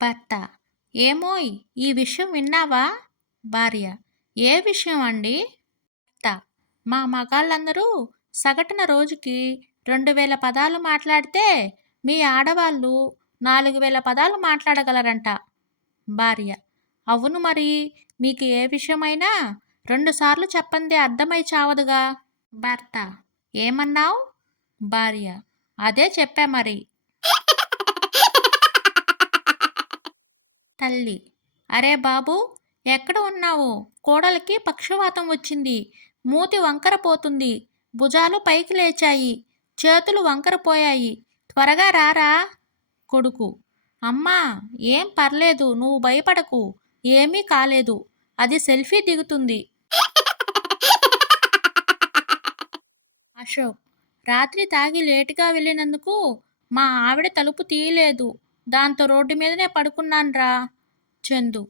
భర్త: ఏమోయ్! ఈ విషయం విన్నావా? భార్య: ఏ విషయం అండి? భర్త: మా మగాళ్ళందరూ సగటున రోజుకి 2000 పదాలు మాట్లాడితే మీ ఆడవాళ్ళు 4000 పదాలు మాట్లాడగలరంట. భార్య: అవును మరి, మీకు ఏ విషయమైనా 2 సార్లు చెప్పందే అర్థమై చావదుగా. భర్త: ఏమన్నావ్? భార్య: అదే చెప్పా మరి. తల్లి: అరే బాబూ, ఎక్కడ ఉన్నావు? కోడలికి పక్షవాతం వచ్చింది. మూతి వంకర పోతుంది. భుజాలు పైకి లేచాయి. చేతులు వంకర పోయాయి. త్వరగా రారా. కొడుకు: అమ్మా, ఏం పర్లేదు, నువ్వు భయపడకు. ఏమీ కాలేదు. అది సెల్ఫీ దిగుతుంది. అశోక్: రాత్రి తాగి లేటుగా వెళ్ళినందుకు మా ఆవిడ తలుపు తీయలేదు. దాంతో రోడ్డు మీదనే పడుకున్నాన్రా. చందు: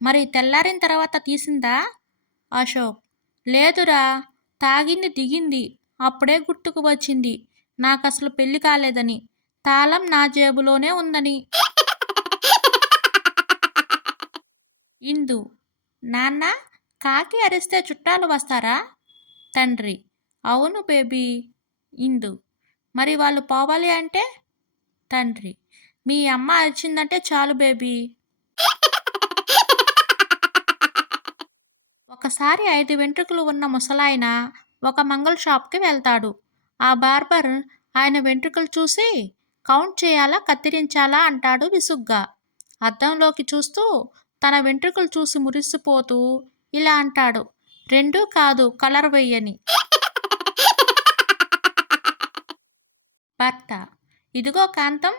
మరి తెల్లారిన తర్వాత తీసిందా? అశోక్: లేదురా, తాగింది దిగింది. అప్పుడే గుర్తుకు వచ్చింది నాకసలు పెళ్లి కాలేదని, తాళం నా జేబులోనే ఉందని. ఇందు: నాన్న, కాకి అరిస్తే చుట్టాలు వస్తారా? తండ్రి: అవును బేబీ. ఇందు: మరి వాళ్ళు పోవాలి అంటే? తండ్రి: మీ అమ్మ అరిచిందంటే చాలు బేబీ. ఒకసారి 5 వెంట్రుకలు ఉన్న ముసలాయన ఒక మంగళ షాప్కి వెళ్తాడు. ఆ బార్బర్ ఆయన వెంట్రుకలు చూసి, కౌంట్ చేయాలా కత్తిరించాలా అంటాడు విసుగ్గా. అద్దంలోకి చూస్తూ తన వెంట్రుకలు చూసి మురిసిపోతూ ఇలా అంటాడు: రెండూ కాదు, కలర్ వెయ్యని. భర్త: ఇదిగో కాంతం,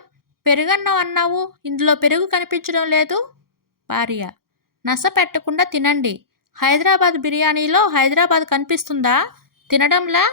పెరుగన్నం అన్నావు, ఇందులో పెరుగు కనిపించడం లేదు. భార్య: నస పెట్టకుండా తినండి. హైదరాబాద్ బిర్యానీలో హైదరాబాద్ కనిపిస్తుందా? తినడంలా.